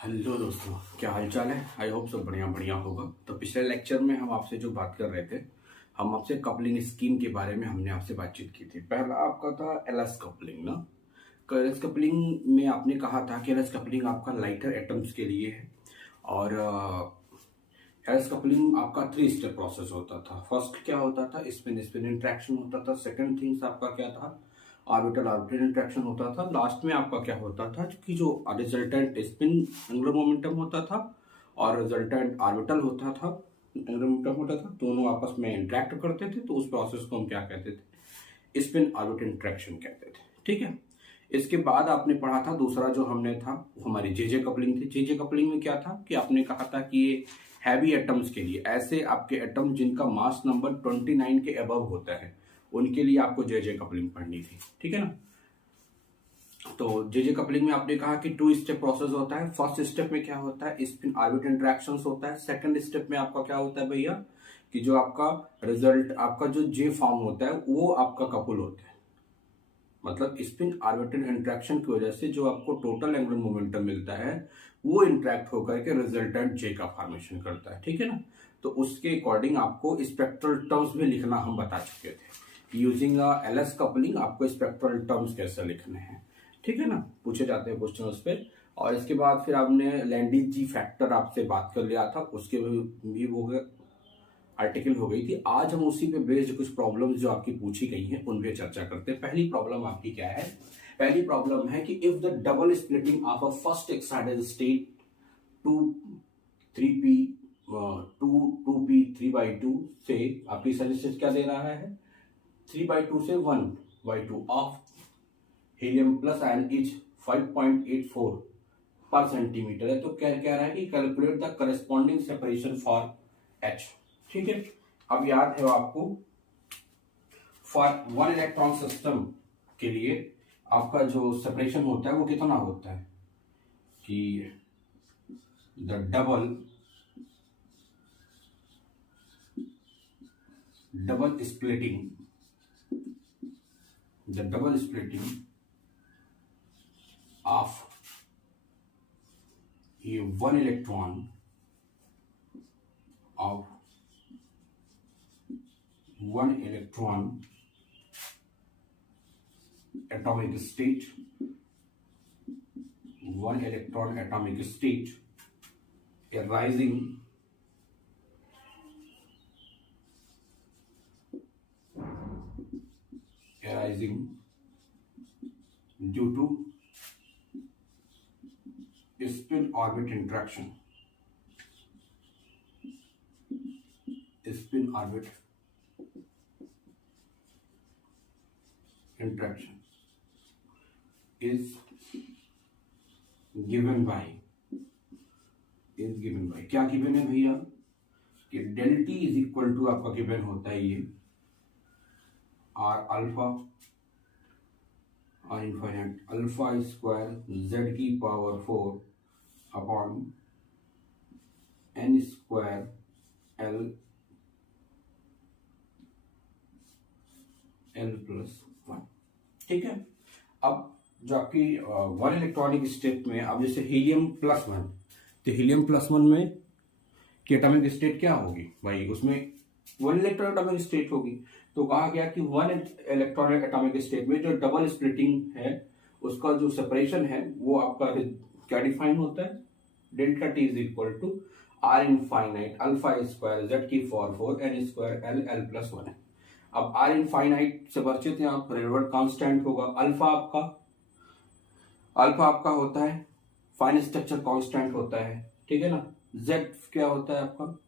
Hello दोस्तों, क्या हालचाल है। आई होप सब बढ़िया बढ़िया होगा। तो पिछले लेक्चर में हम आपसे जो बात कर रहे थे, हम आपसे कपलिंग स्कीम के बारे में हमने आपसे बातचीत की थी। पहला आपका था एलएस कपलिंग ना। एलएस कपलिंग में आपने कहा था कि एलएस कपलिंग आपका लाइटर एटम्स के लिए है। और एलएस कपलिंग आपका 3 स्टेप प्रोसेस होता था। फर्स्ट क्या होता था, स्पिन स्पिन इंट्रैक्शन होता था। सेकंड थिंग्स आपका क्या था, ऑर्बिटल ऑर्बिटल इंट्रैक्शन होता था। लास्ट में आपका क्या होता था कि जो रिजल्टेंट स्पिन एंगुलर मोमेंटम होता था और रिजल्टेंट ऑर्बिटल होता था, एंगुलर मोमेंटम होता था, दोनों आपस में इंटरेक्ट करते थे। तो उस प्रोसेस को हम क्या कहते थे, स्पिन ऑर्बिटल इंट्रैक्शन कहते थे। ठीक है। इसके बाद आपने पढ़ा था दूसरा जो हमने था, वो हमारी जेजे कपलिंग थी। जेजे कपलिंग में क्या था कि आपने कहा था कि ये हैवी एटम्स के लिए, ऐसे आपके एटम जिनका मास नंबर 29 के अबव होता है, उनके लिए आपको जेजे कपलिंग पढ़नी थी। ठीक है ना। तो जेजे कपलिंग में आपने कहा कि 2 स्टेप प्रोसेस होता है। फर्स्ट स्टेप में क्या होता है, स्पिन ऑर्बिट इंटरेक्शंस होता है। सेकंड स्टेप में आपका क्या होता है भैया, कि जो आपका रिजल्ट, आपका जो जे फॉर्म होता है वो आपका कपल होता है। मतलब स्पिन ऑर्बिटल इंटरेक्शन की वजह से जो आपको टोटल एंगुलर मोमेंटम मिलता है, वो इंटरेक्ट होकर के रिजल्टेंट जे का फॉर्मेशन करता है। ठीक है ना। तो उसके अकॉर्डिंग आपको स्पेक्ट्रल टर्म्स में लिखना हम बता चुके थे। यूजिंग एलएस कपलिंग आपको स्पेक्ट्रल टर्म्स कैसे लिखने हैं, ठीक है ना, पूछे जाते हैं क्वेश्चन उस पर। और इसके बाद फिर आपने लैंडिस जी फैक्टर आपसे बात कर लिया था, उसके भी वो आर्टिकल हो गई थी। आज हम उसी पे बेस्ड कुछ प्रॉब्लम्स जो आपकी पूछी गई हैं उन पे चर्चा करते हैं। पहली प्रॉब्लम आपकी क्या है, पहली प्रॉब्लम है कि if the double splitting of a first excited state 2 3p 2p 3/2 से, आपकी सजेशन क्या दे रहा है, 3/2 से 1/2 of helium plus ion is 5.84 पर सेंटीमीटर है। तो क्या कह रहा है कि calculate the corresponding separation for H. ठीक है। अब याद है आपको, फॉर 1 इलेक्ट्रॉन सिस्टम के लिए आपका जो सेपरेशन होता है वो कितना होता है, कि द डबल स्प्लिटिंग ऑफ ये 1 electron of 1 electron atomic state, 1 electron atomic state arising due to spin orbit interaction, spin orbit interaction is given by क्या गिवन है भैया, कि del T is equal to आपका गिवन होता है ये R alpha और इनफाइनाइट अल्फा स्क्वायर जेड की power 4 upon N square L plus 1। ठीक है। अब जो आपकी 1 इलेक्ट्रॉनिक स्टेट में, अब जैसे हीलियम प्लस 1, तो हीलियम प्लस 1 में की एटॉमिक स्टेट क्या होगी भाई, उसमें 1 इलेक्ट्रॉन एटॉमिक स्टेट होगी। तो कहा गया कि 1 इलेक्ट्रॉनिक एटॉमिक स्टेट में जो डबल स्प्लिटिंग है उसका जो सेपरेशन है वो आपका क्या डिफाइन होता है, delta T is equal to R infinite alpha square Z की power 4 N square L plus 1 है। अब आर इनफाइनाइट से परिचित हैं आप, रेलवर्ड कांस्टेंट होगा। अल्फा आपका होता है फाइन स्ट्रक्चर कांस्टेंट होता है। ठीक है ना। जेड क्या होता है आपका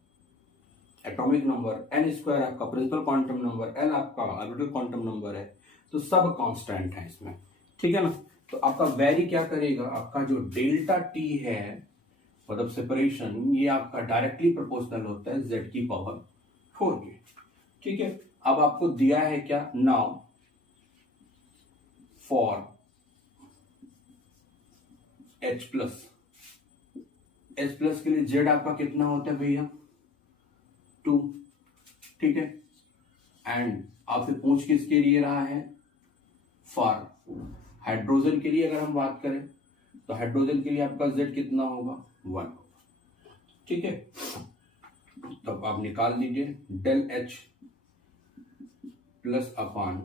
एटॉमिक नंबर, एन स्क्वायर आपका प्रिंसिपल क्वांटम नंबर, एल आपका ऑर्बिटल क्वांटम नंबर है। तो सब कांस्टेंट है इसमें। ठीक है ना। तो आपका वेरी क्या करेगा, आपका जो डेल्टा टी है मतलब सेपरेशन, ये आपका डायरेक्टली प्रोपोर्शनल होता है जेड की पावर 4 के। ठीक है। अब आपको दिया है क्या, नाउ फॉर H प्लस के लिए जेड आपका कितना होता है भैया 2। ठीक है। एंड आपसे पूछ किसके लिए रहा है, फॉर हाइड्रोजन के लिए अगर हम बात करें तो हाइड्रोजन के लिए आपका Z कितना होगा 1 होगा। ठीक है, तब आप निकाल दीजिए del H plus upon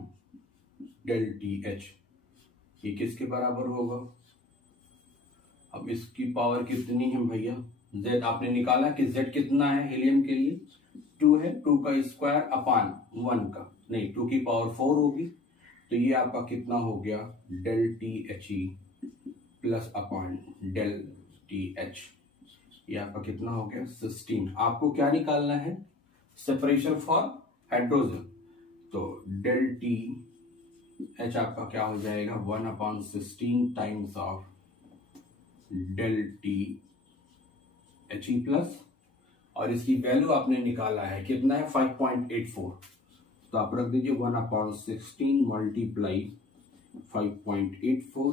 del TH, ये किसके बराबर होगा। अब इसकी पावर कितनी है भैया, Z आपने निकाला कि Z कितना है हीलियम के लिए 2 है, 2 का स्क्वायर अपान 1 का, नहीं 2 की पावर 4 होगी, तो ये आपका कितना हो गया del THE plus upon del TH, ये आपका कितना हो गया 16। आपको क्या निकालना है, सेपरेशन फॉर हाइड्रोजन, तो डेल TH आपका क्या हो जाएगा 1/16 times of del THE plus, और इसकी वैल्यू आपने निकाला है कितना है 5.84, तो आप रख दीजिए 1/16 मल्टीप्लाई 5.84,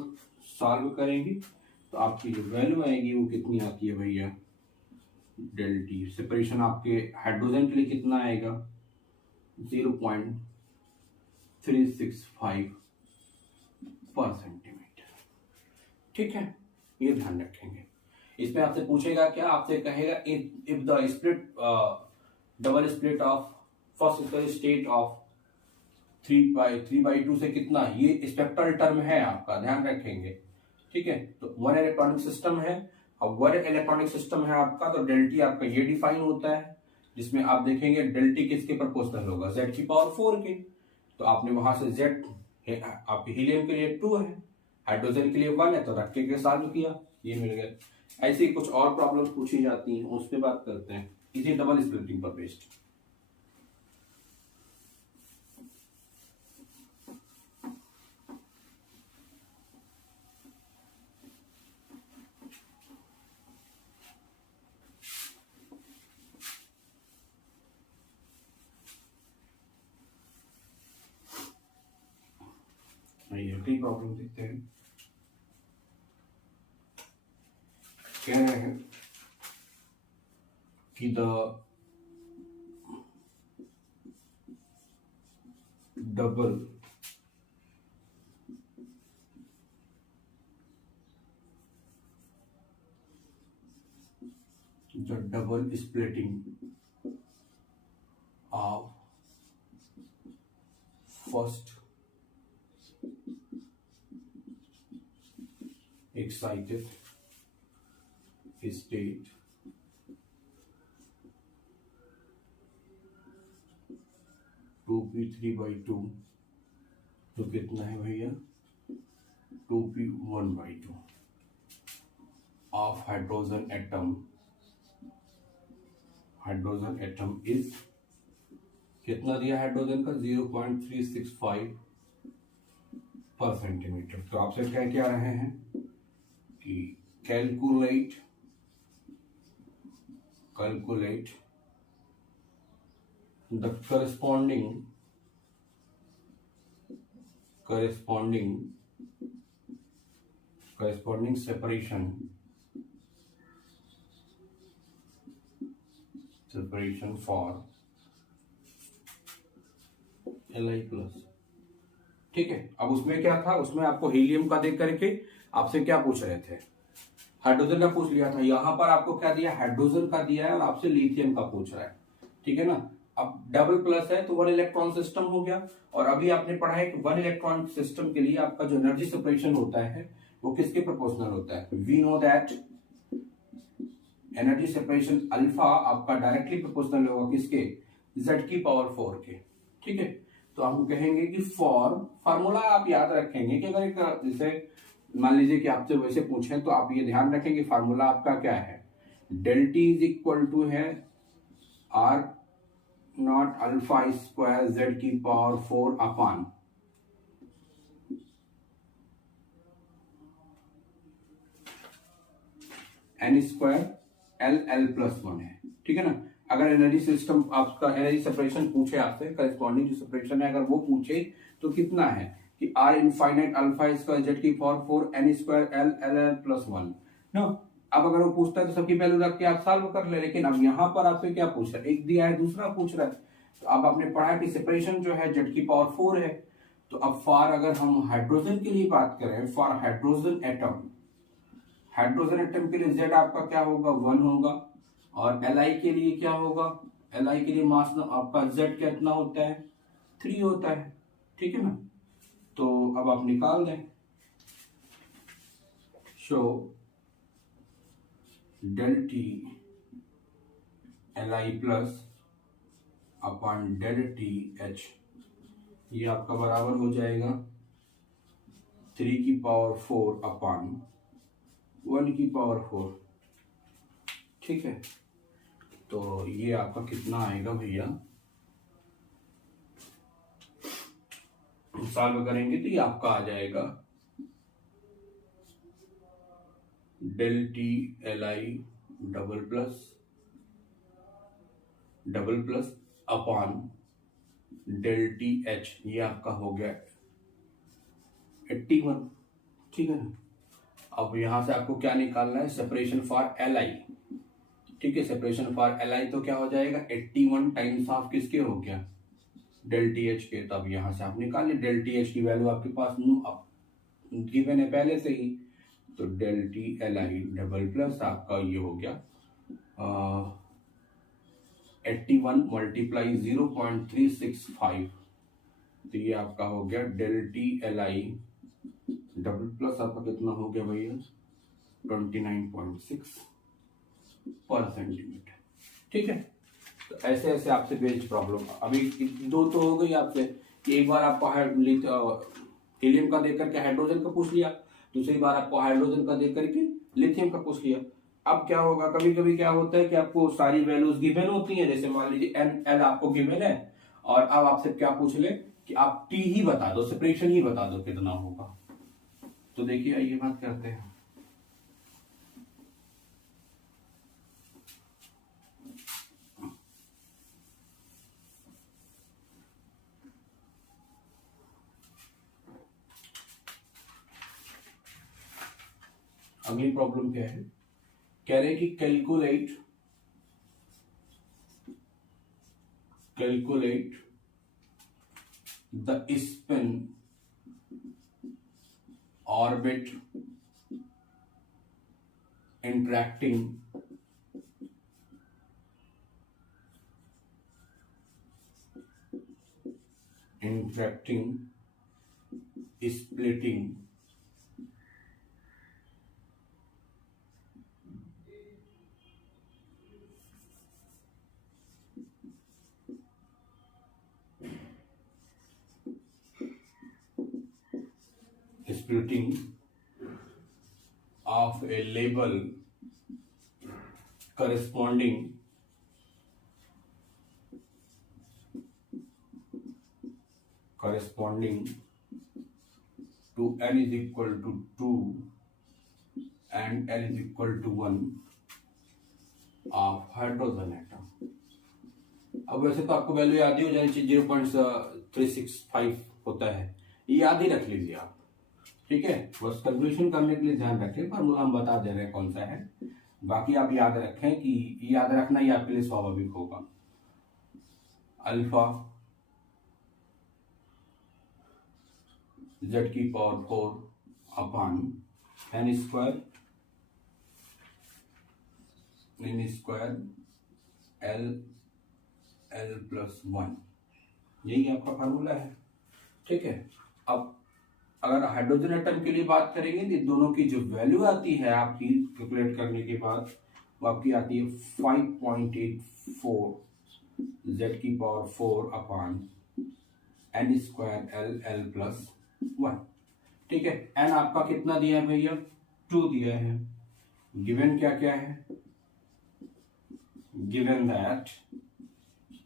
सॉल्व करेंगे तो आपकी जो वैल्यू आएगी वो कितनी आती है भैया, डेल T सेपरेशन आपके हाइड्रोजन के लिए कितना आएगा 0.365 पर सेंटीमीटर। ठीक है, ये ध्यान रखेंगे। इसमें आपसे पूछेगा क्या, आपसे कहेगा if the split double split of first state of 3/2 से कितना, ये स्पेक्ट्रल टर्म है आपका, ध्यान रखेंगे। ठीक है, तो वन इलेक्ट्रॉनिक सिस्टम है, अब वन इलेक्ट्रॉनिक सिस्टम है आपका, तो डेल टी आपका ये डिफाइन होता है, जिसमें आप देखेंगे डेल टी किसके प्रोपोर्शनल होगा, Z की पावर 4 के। तो आपने वहां से Z आपके हीलियम के लिए 2 है, हाइड्रोजन के लिए 1 है, तो रख के सॉल्व किया, ये मिल गया। ऐसी कुछ और प्रॉब्लम पूछी जाती हैं, उस पर बात करते हैं, इसी डबल स्प्लिटिंग पर बेस्ड। अगली प्रॉब्लम देखते हैं, कह रहे हैं कि the double splitting of first excited state two P 3/2, तो कितना है भैया 2p 1/2 of hydrogen atom is कितना दिया हाइड्रोजन का 0.365 पर सेंटीमीटर। तो आपसे क्या क्या रहे हैं कि calculate the corresponding separation for Li plus. ठीक है, अब उसमें क्या था, उसमें आपको हीलियम का देख करके आपसे क्या पूछ रहे थे, हाइड्रोजन का पूछ लिया था, यहां पर आपको क्या दिया, हाइड्रोजन का दिया है और आपसे लिथियम का पूछ रहा है। ठीक है ना, अब डबल प्लस है तो वन इलेक्ट्रॉन सिस्टम हो गया, और अभी आपने पढ़ा है कि वन इलेक्ट्रॉन सिस्टम के लिए आपका जो एनर्जी सेपरेशन होता है वो किसके प्रोपोर्शनल होता है, we know that energy separation alpha आपका डायरेक्टली प्रोपोर्शनल होगा किसके, Z की पावर 4 के। ठीक है, तो हम कहेंगे कि फार्मूला आप याद रखेंगे कि अगर एक जैसे मान लीजिए कि आपसे वैसे पूछें तो आप ये ध्यान रखेंगे फार्मूला आपका क्या है, del T is equal to है R not alpha square Z की power 4 upon N square L plus 1 है। ठीक है ना, अगर एनर्जी सिस्टम आपका एनर्जी सेपरेशन पूछे आपसे, करस्पॉन्डिंग जो सेपरेशन है अगर वो पूछे तो कितना है कि R infinite alpha square Z की power 4 N square L plus 1 ना। अब अगर वो पूछता है तो सबकी वैल्यू रख के आप सॉल्व कर ले, लेकिन अब यहाँ पर आपसे क्या पूछ रहा है, एक दिया है दूसरा पूछ रहा है, तो अब आपने पढ़ा कि सेपरेशन जो है Z की पावर 4 है। तो अब फॉर अगर हम हाइड्रोजन के लिए बात करें, for hydrogen atom hydrogen atom के लिए Z आपका क्या होगा 1 होगा, और Li के लिए क्या होगा, Li के लिए मास आपका Z कितना होता है 3 होता है, ठीक है ना। तो अब आप निकाल दें, show del T Li plus upon del T H, ये आपका बराबर हो जाएगा 3 की पावर 4 अपॉन 1 की पावर 4, ठीक है। तो ये आपका कितना आएगा भैया, सॉल्व करेंगे तो ये आपका आ जाएगा del T Li double plus upon del T H, ये आपका हो गया 81, ठीक है ना। अब यहां से आपको क्या निकालना है, सेपरेशन फॉर Li, ठीक है। सेपरेशन फॉर Li तो क्या हो जाएगा 81 टाइम्स ऑफ किसके हो गया del TH के, तब यहां से आप निकाल लें del TH की वैल्यू आपके पास गिवन है पहले से ही, तो del T Li double plus आपका ये हो गया 81 मल्टीप्लाई 0.365, तो ये आपका हो गया del T Li double plus आपका कितना हो गया भैया 29.6 पर सेंटीमीटर, ठीक है। तो ऐसे ऐसे आपसे बेस्ड प्रॉब्लम, अभी दो तो हो गई आपसे, एक बार आपको हीलियम का देख करके हाइड्रोजन का पूछ लिया, दूसरी बार आपको हाइड्रोजन का देख करके लिथियम का पूछ लिया। अब क्या होगा, कभी कभी क्या होता है कि आपको सारी वैल्यूज गिवन होती हैं, जैसे मान लीजिए एन एल आपको गिवन है, और अब आपसे क्या पूछ ले कि आप टी ही बता दो, सेपरेशन ही बता दो कितना होगा। तो देखिए आइए बात करते हैं, अगली प्रॉब्लम क्या है, कह रहे हैं कि calculate the spin orbit interacting splitting of a label corresponding to n is equal to 2 and n is equal to 1 of hydrogen atom। अब वैसे तो आपको वैल्यू याद ही हो जानी चाहिए, 0.365 होता है, ये याद ही रख लीजिए आप, ठीक है। बस कैलकुलेशन करने के लिए ध्यान रखें, फॉर्मूला हम बता दे रहे हैं कौन सा है, बाकी आप याद रखें कि याद रखना ही आपके लिए स्वाभाविक होगा। अल्फा z की power 4 upon n square l plus 1, यही आपका फार्मूला है, ठीक है। अब अगर हाइड्रोजन एटम के लिए बात करेंगे तो दोनों की जो वैल्यू आती है आपकी कैलकुलेट करने के बाद, वो आपकी आती है 5.84 z की power 4 upon n square l plus 1, ठीक है। n आपका कितना दिया है भैया 2 दिया है, गिवन क्या क्या है, given that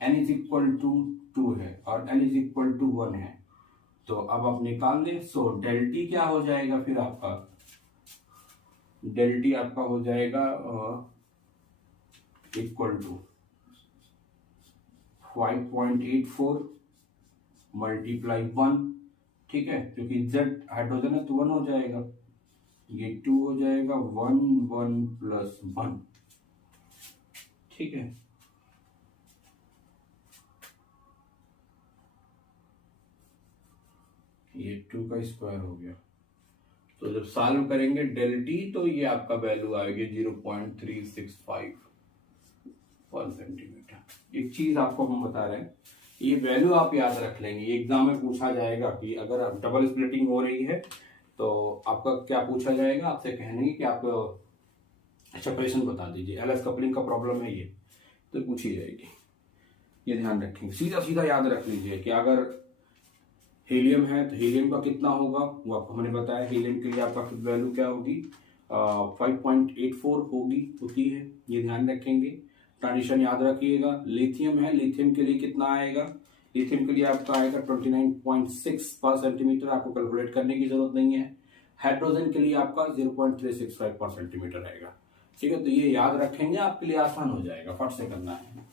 n is equal to 2 है और n इज इक्वल टू 1 है, तो अब आप निकाल दें। सो डेल टी क्या हो जाएगा, फिर आपका डेल टी आपका हो जाएगा इक्वल टू 5.84 मल्टीप्लाई 1, ठीक है, क्योंकि Z हाइड्रोजन है तो 1 हो जाएगा, ये 2 हो जाएगा 1 प्लस 1, ठीक है। ये 2 का स्क्वायर हो गया, तो तो जब सॉल्व करेंगे डेल टी तो ये आपका वैल्यू आएगी 0.365 पर सेंटीमीटर। एक चीज आपको हम बता रहे हैं, ये वैल्यू आप याद रख लेंगे, एग्जाम में पूछा जाएगा कि अगर डबल स्प्लिटिंग हो रही है तो आपका क्या पूछा जाएगा, आपसे कहेंगे कि आप सेपरेशन बता दीजिए, एलएस कपलिंग का प्रॉब्लम है ये, तो पूछी जाएगी। ये ध्यान रखेंगे, सीधा सीधा याद रख लीजिए कि अगर हीलियम है तो हीलियम का कितना होगा वो आपको हमने बताया। हीलियम के लिए आपका वैल्यू क्या होगी, 5.84 होती है, ये ध्यान रखेंगे। ट्रांजिशन याद रखिएगा। लिथियम है, लिथियम के लिए कितना आएगा, लिथियम के लिए आपका आएगा 29.6 पर सेंटीमीटर, आपको कैलकुलेट करने की जरूरत नहीं है। हाइड्रोजन के लिए आपका 0.365 पर सेंटीमीटर आएगा। ठीक है, तो ये याद रखेंगे, आपके लिए आसान हो जाएगा, फट से करना है।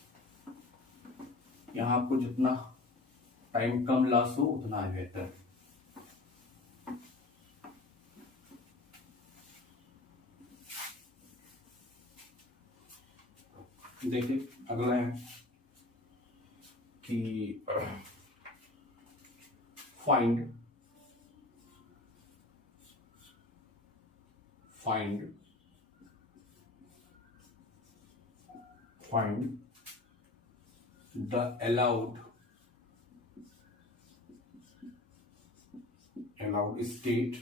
यहाँ आपको जितना टाइम कम लॉस हो उतना है बेहतर। देखिए अगला है कि find the allowed state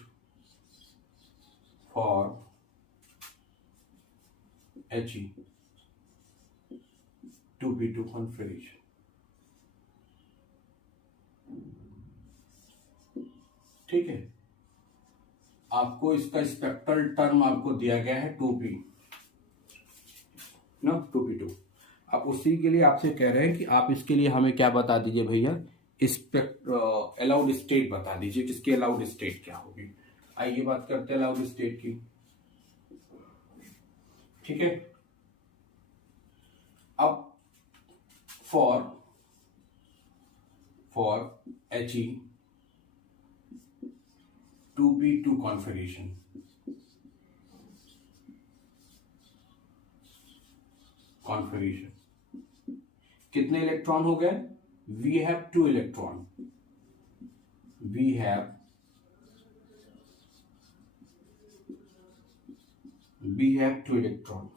for He 2p2 configuration। ठीक है, आपको इसका स्पेक्ट्रल टर्म आपको दिया गया है 2p ना, 2p2। अब उसी के लिए आपसे कह रहे हैं कि आप इसके लिए हमें क्या बता दीजिए भैया, अलाउड स्टेट बता दीजिए, किसकी अलाउड स्टेट क्या होगी। आइए बात करते हैं अलाउड स्टेट की। ठीक है, अब फॉर He 2p2 कॉन्फ़िगरेशन, कितने इलेक्ट्रॉन हो गए, we have 2 electron, we have 2 electron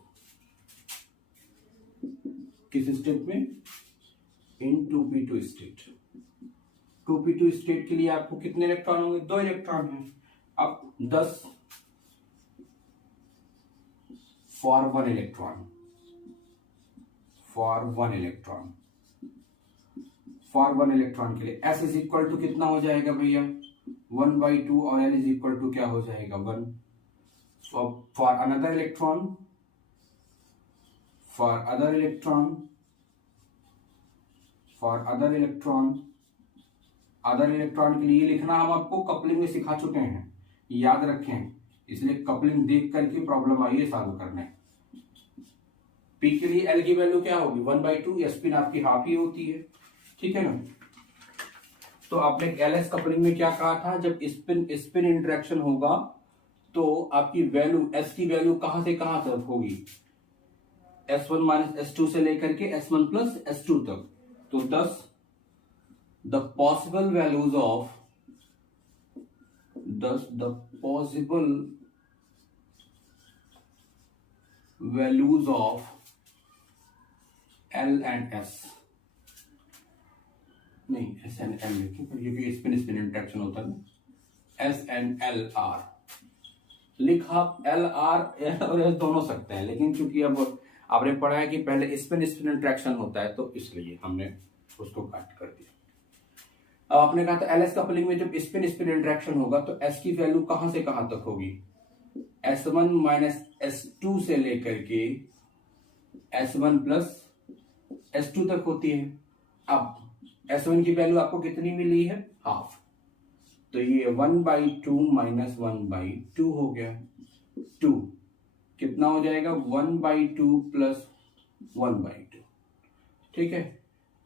किस स्टेट में, in 2p2 state. 2p2 state के लिए आपको कितने इलेक्ट्रॉन होंगे, 2 इलेक्ट्रॉन हैं। अब 10 फॉर 1 इलेक्ट्रॉन, फॉर 1 इलेक्ट्रॉन के लिए S इज इक्वल टू कितना हो जाएगा भैया, 1/2 और L इज इक्वल टू क्या हो जाएगा, 1। For another electron, other electron के लिए लिखना हम आपको कपलिंग में सिखा चुके हैं, याद रखें, इसलिए कपलिंग देख करके प्रॉब्लम आई है सॉल्व करने। P के लिए L की वैल्यू क्या होगी, 1/2, स्पिन आपकी हाफ ही होती है, ठीक है ना। तो आपने एलएस कपलिंग में क्या कहा था, जब स्पिन इंटरेक्शन होगा तो आपकी वैल्यू S की वैल्यू कहां से कहां तक होगी, S1 माइनस S2 से लेकर के S1 प्लस S2 तक। तो 10 the possible values of L and S, नहीं S and L लिखिए क्योंकि स्पिन इंटरेक्शन होता है ना। S and L R लिखा, L R और S दोनों सकते हैं, लेकिन चूंकि अब आपने पढ़ा है कि पहले स्पिन इंटरेक्शन होता है तो इसलिए हमने उसको काट कर दिया। अब आपने कहा था एलएस कपलिंग में जब स्पिन इंटरेक्शन होगा तो S की वैल्यू कहां से कहां तक होगी, S1 माइनस S2 से लेकर के S1 प्लस S2 तक होती है। अब S1 की वैल्यू आपको कितनी मिली है, हाफ, तो ये 1/2 माइनस 1/2 हो गया, 2 कितना हो जाएगा, 1/2 प्लस 1/2, ठीक है।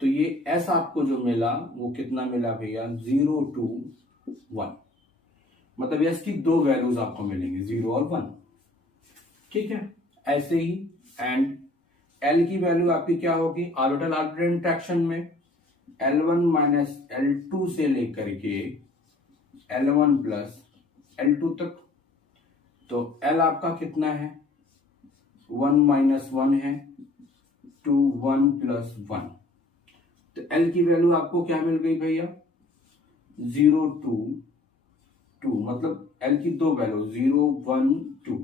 तो ये S आपको जो मिला वो कितना मिला भैया, 0 to 1, मतलब S की 2 वैल्यूज आपको मिलेंगे, 0 और 1, ठीक है। ऐसे ही एंड L की वैल्यू आपकी क्या होगी, ऑर्बिटल ऑर्बिटल इंटरेक्शन में L1 माइनस L2 से लेकर के L1 प्लस L2 तक, तो L आपका कितना है, 1 - 1 है, 2 1 + 1। तो L की वैल्यू आपको क्या मिल गई भैया, 0 2 2, मतलब L की दो वैल्यू 0 1 2।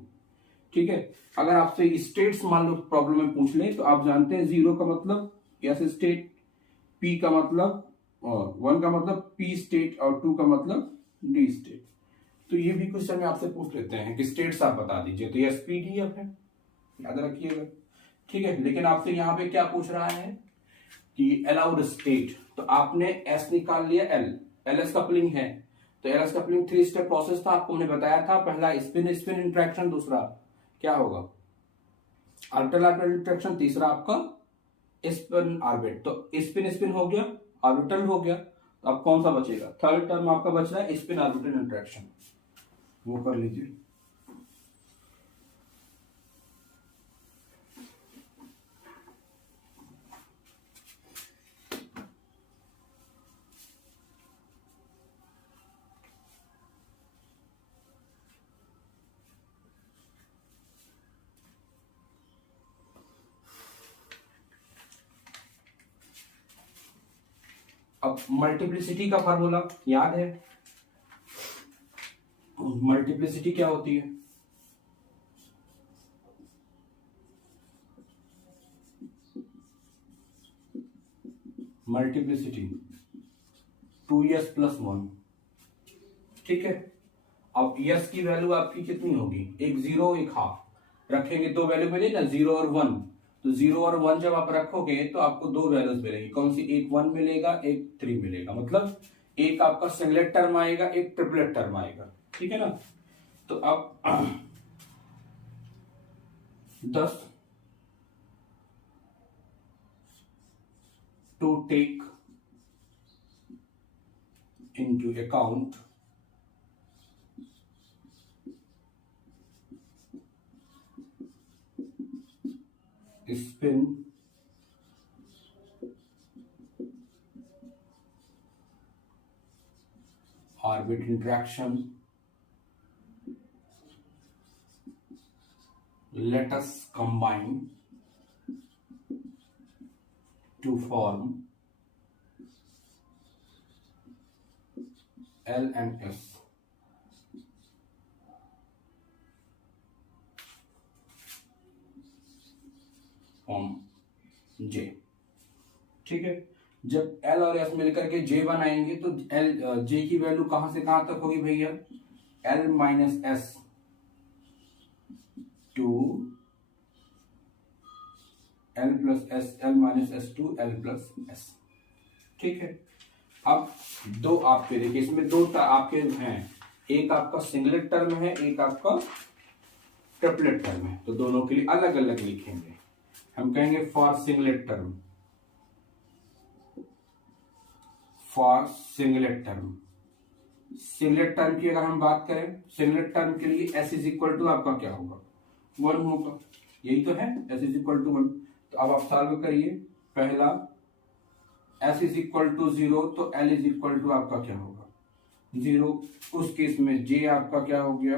ठीक है, अगर आपसे स्टेट्स मान लो प्रॉब्लम में पूछ ले तो आप जानते हैं 0 का मतलब एस स्टेट, P का मतलब और 1 का मतलब P स्टेट और 2 का मतलब D स्टेट। तो ये भी क्वेश्चन में आपसे पूछ लेते हैं कि स्टेट्स आप बता दीजिए, तो एस पी डी एफ है, याद रखिएगा। ठीक है, लेकिन आपसे यहाँ पे क्या पूछ रहा है कि अलाउड स्टेट, तो आपने एस निकाल लिया, एल एस कपलिंग है, तो L S coupling 3 step process था, आपको मैंने बताया था। पहला स्पिन स्पिन इंट्रैक्शन, दूसरा क्या होगा ऑर्बिटल ऑर्बिटल इंट्रैक्शन, तीसरा आपका स्पिन ऑर्बिट। तो स्पिन स्पिन हो गया, ऑर्बिटल हो गया, तो अब कौन सा बचेगा, थर्ड टर्म आपका बच रहा है स्पिन ऑर्बिटल इंट्रैक्शन, वो कर लीजिए। अब मल्टीप्लिसिटी का फार्मूला याद है, मल्टीप्लिसिटी क्या होती है, मल्टीप्लिसिटी 2s + 1। ठीक है, अब s की वैल्यू आपकी कितनी होगी, एक 0 एक हाफ रखेंगे, दो वैल्यू मिले ना 0 और 1। तो 0 और 1 जब आप रखोगे तो आपको दो वैल्यूज मिलेगी, कौन सी, एक 1 मिलेगा एक 3 मिलेगा, मतलब एक आपका सिंगलेट टर्म आएगा एक ट्रिपलेट टर्म आएगा। ठीक है ना, तो अब 10 to take into account spin orbit interaction, let us combine to form L and S। Form J। ठीक है, जब L और S मिलकर के J बनाएंगे तो J की वैल्यू कहां से कहां तक होगी भैया, L - S to L + S, L - S to L + S। ठीक है, अब दो आपके देखिए इसमें दो आपके हैं, एक आपका सिंगलेट टर्म है एक आपका ट्रिपलेट टर्म है, तो दोनों के लिए अलग अलग लिखेंगे। हम कहेंगे for singlet term, for singlet term, singlet term की अगर हम बात करें, सिंगलेट टर्म के लिए S = आपका क्या होगा, 1 होगा, यही तो है, S = 1। तो अब आप सॉल्व करिए, पहला S = 0, तो L = आपका क्या होगा, 0। उस केस में J आपका क्या हो गया,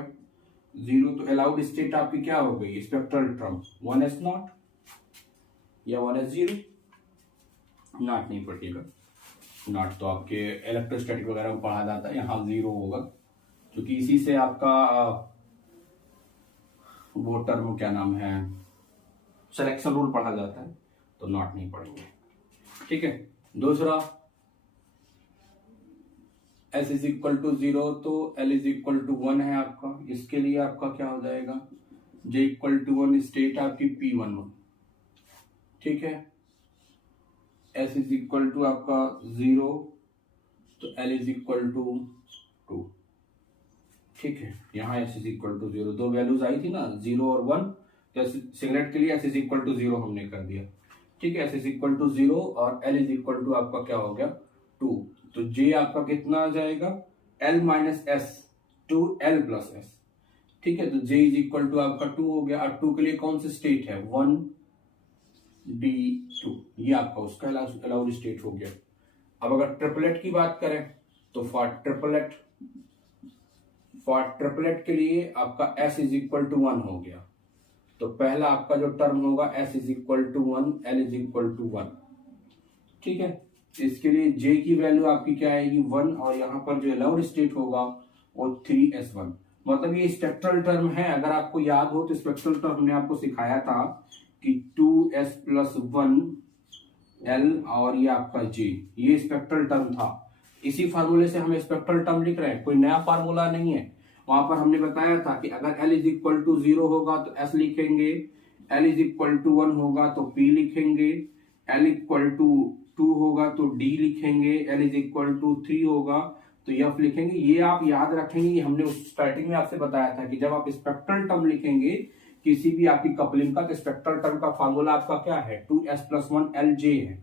0, तो अलाउड स्टेट आपकी क्या हो गई, स्पेक्ट्रल टर्म 1s0 या 1s0, नॉट नहीं पड़ेगा, नॉट तो आपके इलेक्ट्रोस्टैटिक वगैरह में पढ़ा जाता है, यहाँ 0 होगा, क्योंकि इसी से आपका वो टर्म क्या नाम है, सिलेक्शन रूल पढ़ा जाता है, तो नॉट नहीं पढ़ेंगे। ठीक है, दूसरा S = 0, तो L = 1 है आपका, इसके लिए आपका क्या हो जाएगा, J = 1, स्टेट आपकी P11। ठीक है, S = आपका 0, तो L = 2। ठीक है, यहाँ S = 0, दो वैल्यूज आई थी ना 0 और 1, तो सिंगलेट के लिए S = 0 हमने कर दिया। ठीक है, S = 0 और L = आपका क्या हो गया, 2, तो J आपका कितना आ जाएगा, L - S to L + S। ठीक है, तो J = आपका 2 हो गया, और 2 के लिए कौन सी स्टेट है, 1D2, ये आपका उसका अलाउड स्टेट हो गया। अब अगर ट्रिपलेट की बात करें तो फॉर ट्रिपलेट फॉर ट्रिपलेट के लिए आपका s इज इक्वल टू 1 हो गया, तो पहला आपका जो टर्म होगा s is equal to 1, l is equal to 1। ठीक है, इसके लिए j की वैल्यू आपकी क्या आएगी 1, और यहाँ पर जो अलाउड स्टेट होगा वो 3s1। मतलब ये स्पेक्ट्रल टर्म है, अगर आपको याद हो तो स्पेक्ट्रल टर्म हमने आपको सिखाया था कि 2s प्लस 1 l और ये आपका j, ये स्पेक्ट्रल टर्म था। इसी फार्मूले से हम स्पेक्ट्रल टर्म लिख रहे हैं, कोई नया फार्मूला नहीं है। वहां पर हमने बताया था कि अगर l इज इक्वल टू 0 होगा तो s लिखेंगे, l इज इक्वल टू 1 होगा तो p लिखेंगे, l इक्वल टू 2 होगा तो d लिखेंगे, l इज इक्वल टू 3 होगा तो f लिखेंगे। ये आप याद रखेंगे, हमने उस स्टार्टिंग में आपसे बताया था कि जब आप स्पेक्ट्रल टर्म लिखेंगे किसी भी आपकी कपलिंग का, तो स्पेक्ट्रल टर्म का फार्मूला आपका क्या है 2s प्लस 1 lj है।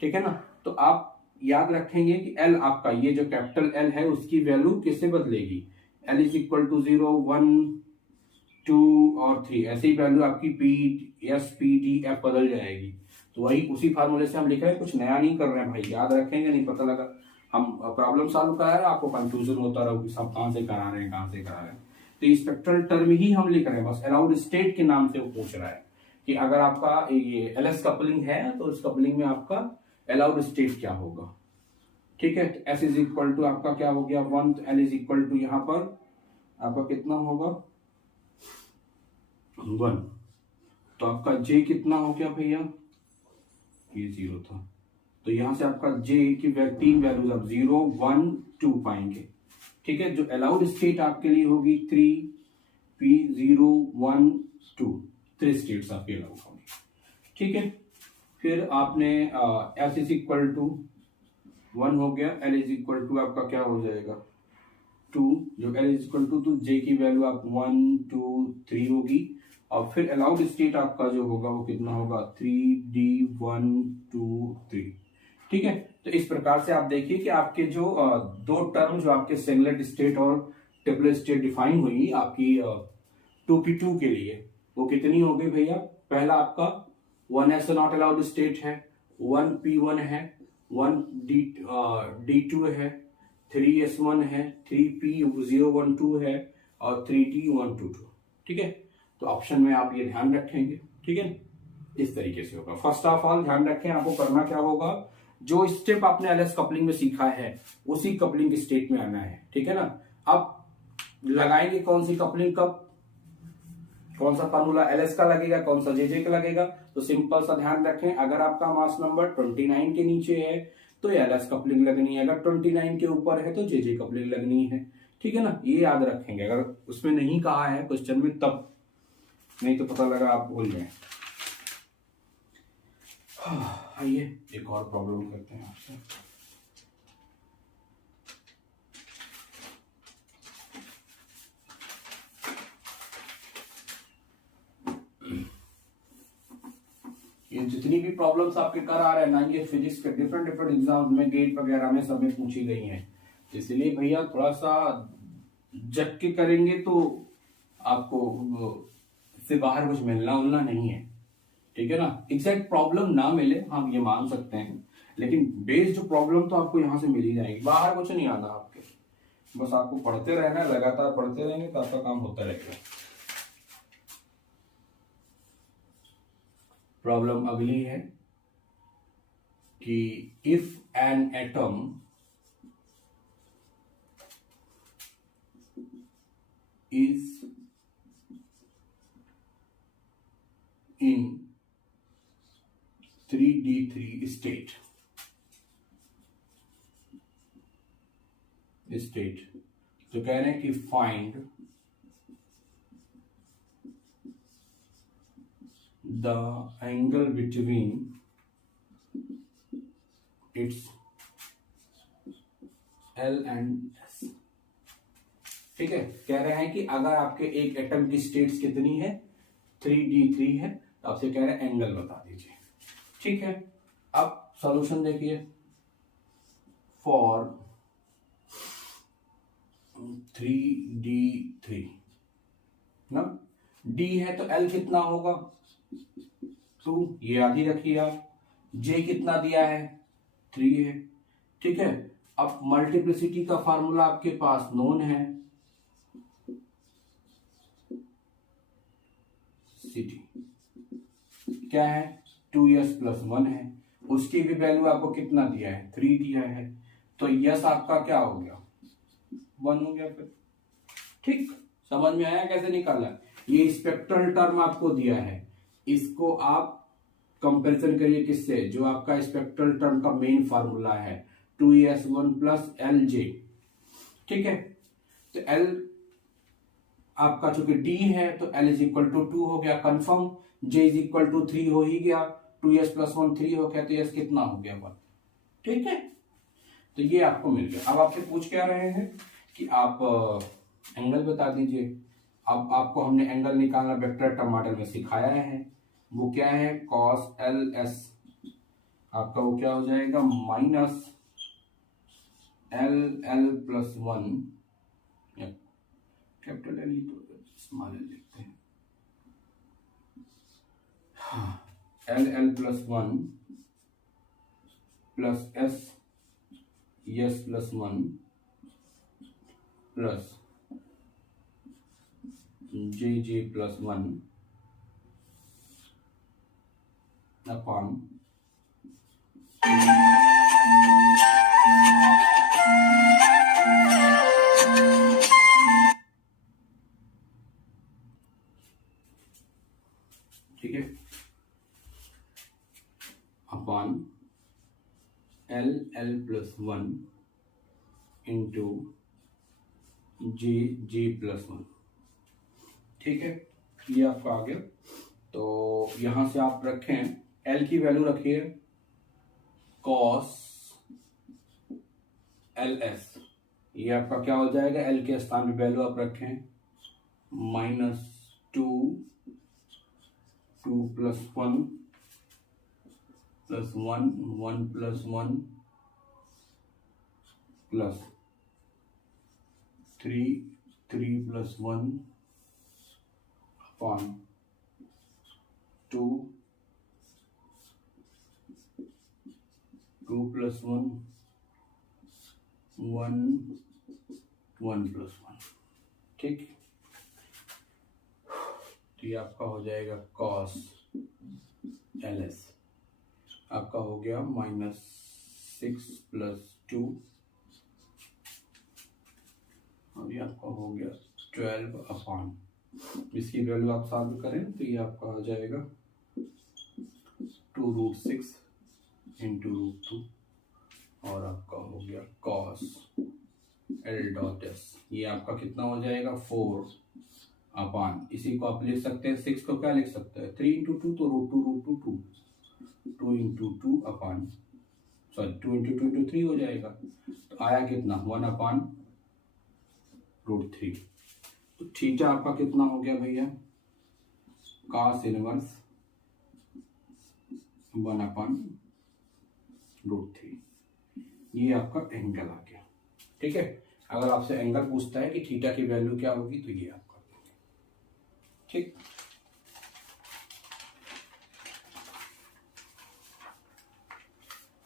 ठीक है ना, तो आप याद रखेंगे कि l आपका ये जो कैपिटल L है उसकी वैल्यू किससे बदलेगी, l इज इक्वल टू 0, 1, 2 और 3, ऐसी वैल्यू आपकी p, s, p, d, f बदल जाएगी। तो वही उसी फार्मूले से हम लिख रहे हैं, कुछ नया नहीं कर रहे हैं भाई, याद रखेंगे, नहीं पता लगा हम प्रॉब्लम सॉल्व करा रहे हैं आपको कंफ्यूजन होता रहा कि सब कहां से करा रहे हैं कहां से करा रहे हैं। तो स्पेक्ट्रल टर्म ही हम लिख रहे हैं, बस अलाउड स्टेट के नाम से वो पूछ रहा है कि अगर आपका ये एलएस कपलिंग है तो उस कपलिंग में आपका अलाउड स्टेट क्या होगा। ठीक है, एस इज इक्वल टू आपका क्या हो गया 1, तो एल इज इक्वल टू यहाँ पर आपका कितना होगा 1, तो आपका जे कितना हो गया भैया, ये 0 था, तो यहां से आपका जे की तीन वैल्यूज आप 0, 1, 2 पाएंगे। ठीक है, जो अलाउड स्टेट आपके लिए होगी 3, p, 0, 1, 2, 3 स्टेट्स आपके अलाउड होंगे। ठीक है, फिर आपने s इज इक्वल टू 1 हो गया, l इज इक्वल टू आपका क्या हो जाएगा 2, जो l इज इक्वल टू, तो j की वैल्यू आप 1, 2, 3 होगी, और फिर अलाउड स्टेट आपका जो होगा वो कितना होगा 3d, 1, 2, 3। ठीक है, तो इस प्रकार से आप देखिए कि आपके जो दो टर्म जो आपके सिंगलेट स्टेट और ट्रिपलेट स्टेट डिफाइन हुई आपकी 2p2 के लिए, वो कितनी हो गई भैया, पहला आपका 1s नॉट अलाउड स्टेट है, 1p1 है, 1d2 है, 3s1 है, 3p012 है और 3t122। ठीक है, तो ऑप्शन में आप ये ध्यान रखेंगे। ठीक है, इस तरीके से होगा। फर्स्ट ऑफ ऑल ध्यान रखें, आपको करना क्या होगा, जो स्टेप आपने एलएस कपलिंग में सीखा है उसी कपलिंग स्टेट में आना है। ठीक है ना, अब लगाएंगे कौन सी कपलिंग कब, कौन सा फार्मूला एलएस का लगेगा, कौन सा जेजे का लगेगा, तो सिंपल सा ध्यान रखें, अगर आपका मास नंबर 29 के नीचे है तो एलएस कपलिंग लगनी है, अगर 29 के ऊपर है तो जेजे कपलिंग लगनी है। ठीक है ना, ये याद रखेंगे, अगर उसमें नहीं कहा है क्वेश्चन में तब, नहीं तो पता लगा आप भूल गए। आइए एक और प्रॉब्लम करते हैं आपसे। ये जितनी भी प्रॉब्लम्स आपके कर आ रहे हैं ना, ये फिजिक्स के डिफरेंट एग्जाम्स में, गेट वगैरह में सब में पूछी गई हैं, इसलिए भैया थोड़ा सा जग के करेंगे तो आपको इससे बाहर कुछ मिलना उलना नहीं है। ठीक है ना, एग्जैक्ट प्रॉब्लम ना मिले हम ये मान सकते हैं, लेकिन बेस जो प्रॉब्लम तो आपको यहां से मिल ही जाएगी, बाहर कुछ नहीं आना आपके, बस आपको पढ़ते रहना है, लगातार पढ़ते रहेंगे तो आपका काम होता रहेगा। प्रॉब्लम अगली है कि if an atom is in 3d3 state, तो कह रहे हैं कि find the angle between its L and S। ठीक है, कह रहे हैं कि अगर आपके एक एटम की स्टेट्स कितनी है 3d3 है, तो आपसे कह रहे हैं एंगल बता दीजिए। ठीक है, अब सॉल्यूशन देखिए, फॉर 3d3 ना, d है तो l कितना होगा 2, ये आधी रखिए आप, j कितना दिया है 3 है। ठीक है, अब मल्टीप्लिसिटी का फार्मूला आपके पास नोन है, कैपेसिटी क्या है 2s प्लस 1 है, उसकी भी वैल्यू आपको कितना दिया है 3 दिया है, तो यस आपका क्या हो गया 1 हो गया फिर। ठीक, समझ में आया कैसे निकाला। ये स्पेक्ट्रल टर्म आपको दिया है, इसको आप कंपैरिजन करिए किससे, जो आपका स्पेक्ट्रल टर्म का मेन फार्मूला है 2s1 प्लस एल जे। ठीक है, तो एल आपका चूंकि डी है तो एल इज इक्वल टू 2 हो गया confirm, J is equal to 3 हो ही गया, 2s प्लस 1 3 हो गया, तो यस कितना हो गया 1। ठीक है, तो ये आपको मिल गया। अब आपसे पूछ क्या रहे हैं कि आप एंगल बता दीजिए। अब आपको हमने एंगल निकालना वेक्टर टमाटर में सिखाया है, वो क्या है कॉस एल एस, आपका वो क्या हो जाएगा minus L L plus 1, capital L ही तो स्मॉल एल लिखते हैं, L L plus 1 plus S S plus 1 plus J J plus 1 upon ठीक है upon L L plus 1 into J J plus 1। ठीक है, ये आपका आ गया। तो यहां से आप रखें एल की वैल्यू रखिए कॉस एल एस, ये आपका क्या हो जाएगा एल के स्थान पे वैल्यू आप रखें -2 2 plus 1 plus 1 1 plus 1 plus 3 3 plus 1 upon 2 2 plus 1 1 1 plus 1। ठीक, तो ये आपका हो जाएगा कॉस एल एस, आपका हो गया -6 प्लस 2 और ये आपका हो गया 12 अपॉन, इसकी वैल्यू आप सॉल्व करें तो ये आपका आ जाएगा 2√6 इंटू √2 और आपका हो गया कॉस एल डॉट एस, ये आपका कितना हो जाएगा 4 अपॉन, इसी को आप लिख सकते हैं 6 को क्या लिख सकते हैं 3 इंटू 2 तो √2 2 into 2 upon sorry 2 into 2 into 3 हो जाएगा, तो आया कितना 1 अपॉन √3। तो थीटा आपका कितना हो गया भैया cos इनवर्स 1 अपॉन √3, ये आपका एंगल आ गया। ठीक है, अगर आपसे एंगल पूछता है कि थीटा की वैल्यू क्या होगी तो ये आपका, ठीक।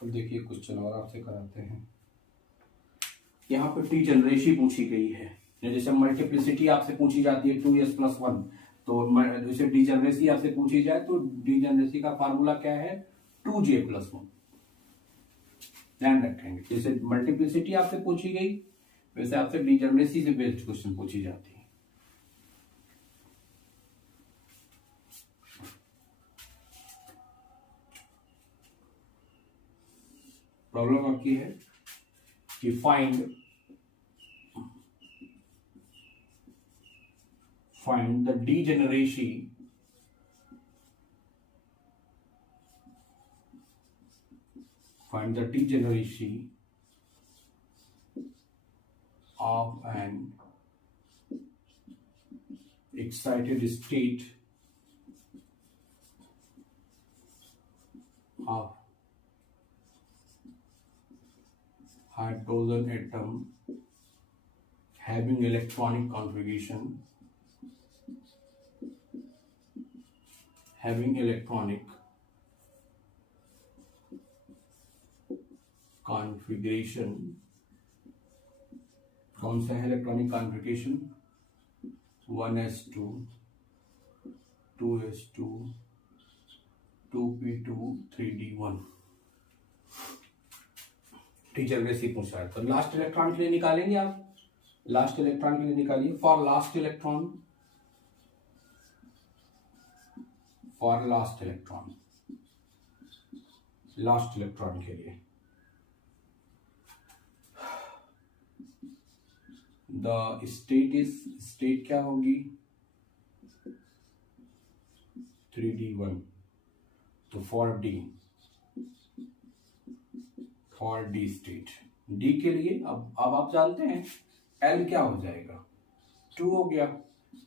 अब देखिए क्वेश्चन और आपसे कराते हैं। यहाँ पे डीजेनरेसी पूछी गई है, जैसे मल्टीप्लिसिटी आपसे पूछी जाती है 2s प्लस 1, तो जैसे डीजेनरेसी आपसे पूछी जाए तो डीजेनरेसी का फार्मूला क्या है 2j प्लस 1, ध्यान रखेंगे। जैसे मल्टीप्लिसिटी आपसे पूछी गई वैसे आपसे डीजेनरेसी से बेस्ड क्वेश्चन पूछी जाती है। प्रॉब्लम आपकी है कि find the degeneration of an excited state of hydrogen atom having electronic configuration कौन सा है electronic configuration 1s2 2s2 2p2 3d1। Teacher वैसे ही पूछ रहा है, तो लास्ट इलेक्ट्रॉन के लिए निकालेंगे आप। लास्ट इलेक्ट्रॉन के लिए निकालिए। फॉर लास्ट इलेक्ट्रॉन के लिए द स्टेट क्या होगी 3d1। तो फॉर डी स्टेट, डी के लिए अब आप जानते हैं एल क्या हो जाएगा 2 हो गया,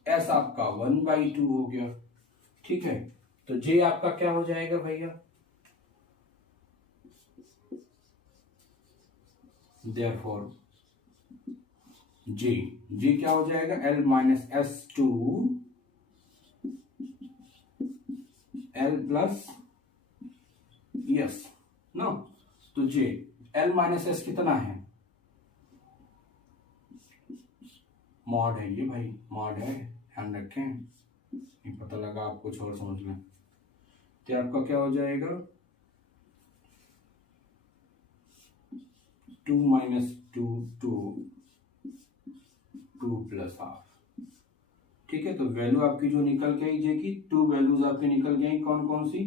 एस आपका 1/2 हो गया। ठीक है, तो जे आपका क्या हो जाएगा भैया, देयरफॉर जे क्या हो जाएगा L minus S2 L plus S ना। तो जे L माइनस S कितना है, मॉड है ये भाई, मॉड है, ध्यान रखें, नहीं पता लगा आप कुछ और समझ लें। तो आपका क्या हो जाएगा 2 माइनस 2 2 प्लस हाफ। ठीक है, तो वैल्यू आपकी जो निकल के आई जे की 2 वैल्यूज आपकी निकल गई, कौन कौन सी,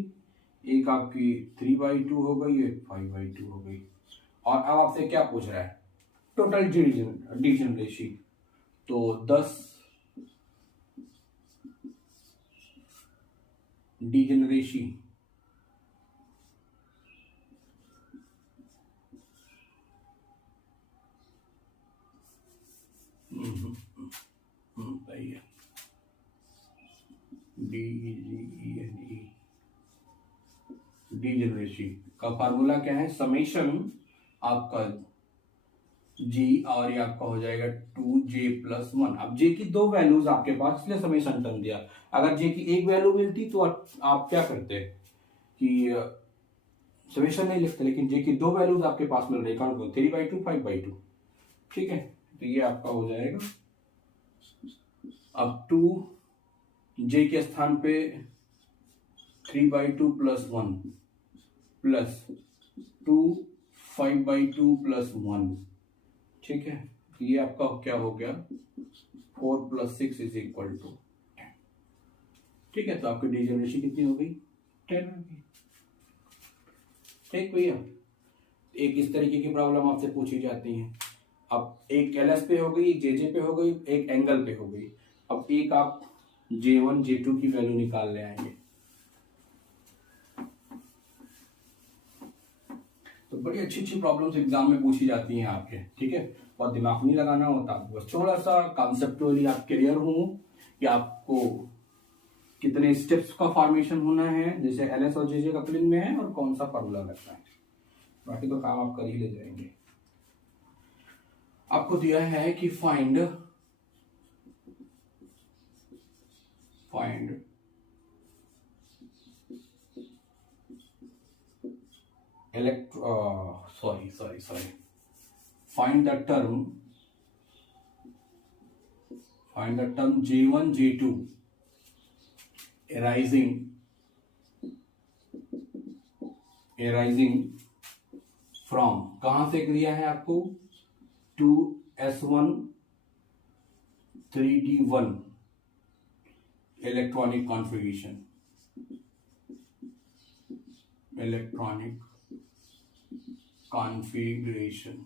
एक आपकी 3/2 हो गई, एक 5/2 हो गई। और अब आपसे क्या पूछ रहा है, टोटल डिजनरेसी। तो 10 डिजनरेसी सही है, डिजनरेसी का फार्मूला क्या है, समेशन आपका जी और ये आपका हो जाएगा 2j+1। अब जे की 2 वैल्यूज आपके पास, इसलिए समेशन टर्म दिया। अगर जे की एक वैल्यू मिलती तो आप क्या करते कि समेशन नहीं लिखते, लेकिन जे की 2 वैल्यूज आपके पास मिल रही, कौन 3/2 5/2। ठीक है, तो ये आपका हो जाएगा। अब 2 जे के स्थान पे 3/2 + 1 प्लस 2 5/2 + 1। ठीक है, तो ये आपका क्या हो गया 4 + 6 = 10। ठीक है, तो आपकी डिजनरेसी कितनी हो गई 10 हो गई। ठीक भैया, एक इस तरीके की प्रॉब्लम आपसे पूछी जाती है। अब एक LS पे हो गई, एक JJ पे हो गई, एक एंगल पे हो गई। अब एक आप J1 J2 की वैल्यू निकाल ले आएंगे। तो बड़ी अच्छी अच्छी प्रॉब्लम्स एग्जाम में पूछी जाती हैं आपके। ठीक है, बहुत दिमाग नहीं लगाना होता, बस थोड़ा सा कॉन्सेप्चुअली आप क्लियर हो कि आपको कितने स्टेप्स का फॉर्मेशन होना है, जैसे LS और JJ कपलिंग में है, और कौन सा फॉर्मूला लगता है। बाकी तो काम आप कर ही ले जाएंगे। आपको दिया है कि find find the term J1 J2 arising from, कहां से दिया है आपको 2s1 3d1 इलेक्ट्रॉनिक कॉन्फ़िगरेशन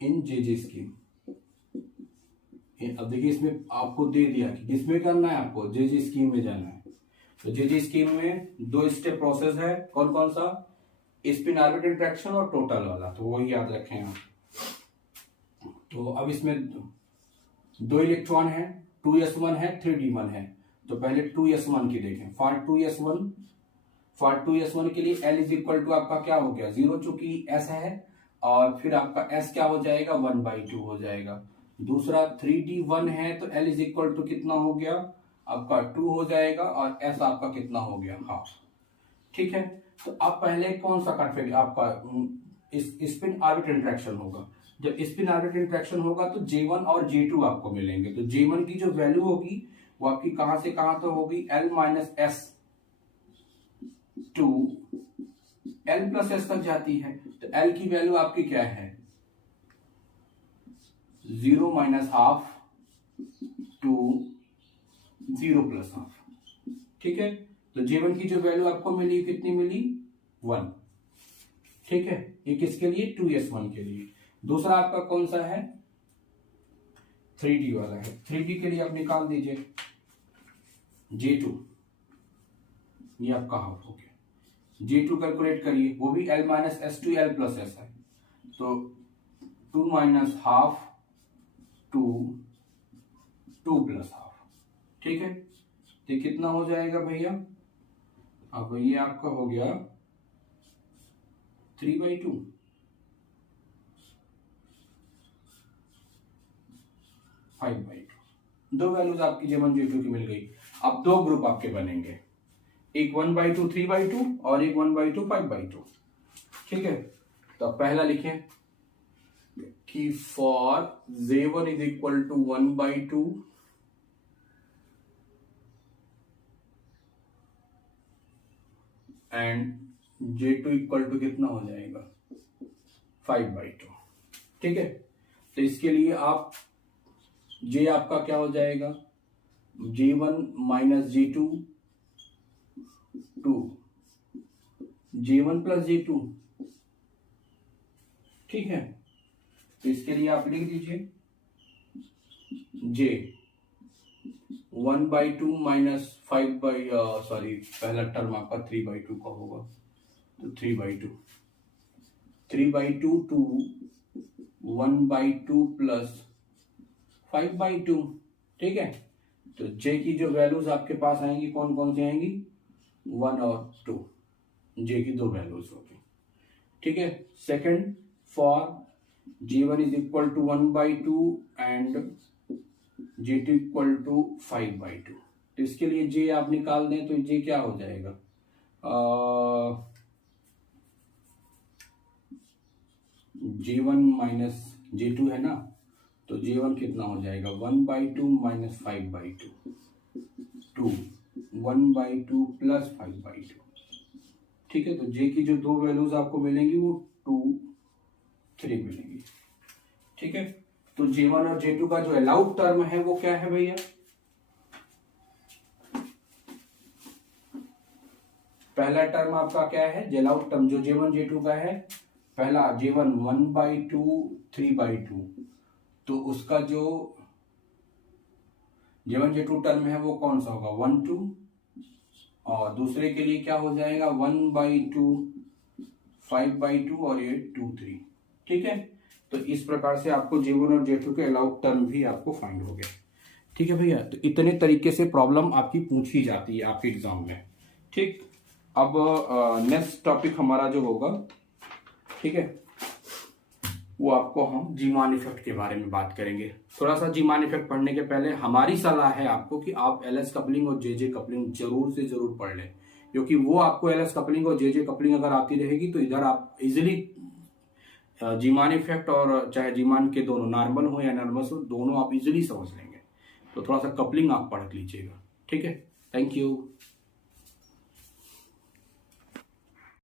इन JJ स्कीम। अब देखिए, इसमें आपको दे दिया कि किसमें करना है, आपको JJ स्कीम में जाना है। तो JJ स्कीम में 2 स्टेप प्रोसेस है, कौन कौन सा, स्पिन ऑर्बिटल इंटरेक्शन और टोटल वाला, तो वही याद रखें आप। तो अब इसमें 2 इलेक्ट्रॉन है, 2s1 है, 3d1 है। तो पहले 2s1 की देखें। फॉर 2s1 के लिए L = आपका क्या हो गया 0, चूंकि S है, और फिर आपका S क्या हो जाएगा 1/2 हो जाएगा। दूसरा 3d1 है, तो L = कितना हो गया आपका 2 हो जाएगा, और S आपका कितना हो गया हाफ। ठीक है, तो अब पहले कौन सा कॉन्फ़िगरेशन आपका स्पिन ऑर्बिटल इंटरेक्शन होगा। जब स्पिन ऑर्बिटल इंटरेक्शन होगा तो J1 और J2 आपको मिलेंगे। तो J1 की जो वैल्यू होगी वो आपकी कहां से कहां तो होगी, L minus S to L plus S तक जाती है। तो L की वैल्यू आपकी क्या है, 0 minus half to 0 plus half. ठीक है, तो J1 की जो वैल्यू आपको मिली कितनी मिली, 1। ठीक है, ये किसके लिए, 2s1 के लिए। दूसरा आपका कौन सा है, 3D वाला है। 3D के लिए आप निकाल दीजिए J2, ये आपका हाफ हो गया। J2 कैलकुलेट करिए, वो भी L minus S to L plus S है, तो 2 minus half to 2 plus half. ठीक है, तो कितना हो जाएगा भैया, अब ये आपका हो गया 3/2। दो वैल्यूज आपकी J1 J2 की मिल गई। अब दो ग्रुप आपके बनेंगे, एक 1/2 3/2 और एक 1/2 5/2। ठीक है, तो पहला लिखें कि for J1 is equal to 1/2 and J2 equal to कितना हो जाएगा, 5/2। ठीक है, तो इसके लिए आप J आपका क्या हो जाएगा, J1 minus J2 to J1 plus J2। ठीक है, तो इसके लिए आप लिख दीजिए J 1/2 माइनस 5/, सॉरी पहला टर्म आपका 3/2 का होगा, तो 3/2 टू 1/2 प्लस 5/2। ठीक है, तो J की जो वैल्यूज आपके पास आएंगी कौन कौन सी आएंगी, 1 और 2, J की दो वैल्यूज होगी। ठीक है, second for J1 is equal to 1/2 and J2 equal to 5/2। तो इसके लिए J आप निकाल दें तो J क्या हो जाएगा, J1 माइनस J2 है ना, तो J1 कितना हो जाएगा, 1/2 माइनस 5/2 टू 1/2 प्लस 5/2। ठीक है, तो J की जो दो वैल्यूज आपको मिलेंगी वो 2 3 मिलेंगी। ठीक है, तो J1 और J2 का जो अलाउड टर्म है वो क्या है भैया, पहला टर्म आपका क्या है, अलाउड टर्म जो J1 J2 का है, पहला J1 1/2 3/2, तो उसका जो J1 J2 टर्म है वो कौन सा होगा, 1 2, और दूसरे के लिए क्या हो जाएगा 1/2 5/2 और ये 2 3। ठीक है, तो इस प्रकार से आपको J1 और J2 के अलाउड टर्म भी आपको फाइंड हो गए। ठीक है भैया, तो इतने तरीके से प्रॉब्लम आपकी पूछी जाती है आपके एग्जाम में। ठीक, अब नेक्स्ट टॉपिक हमारा जो होगा, ठीक है, वो आपको हम जीमान इफेक्ट के बारे में बात करेंगे। थोड़ा सा जीमान इफेक्ट पढ़ने के पहले हमारी सलाह है आपको कि आप एलएस कपलिंग और जेजे कपलिंग जरूर से जरूर पढ़ लें, क्योंकि वो आपको एलएस कपलिंग और जेजे कपलिंग अगर आती रहेगी तो इधर आप इजिली जीमान इफेक्ट और चाहे जीमान के दोनों नॉर्मल हो या नर्वस हो, दोनों आप इजिली समझ लेंगे। तो थोड़ा सा कपलिंग आप पढ़ लीजिएगा। ठीक है, थैंक यू।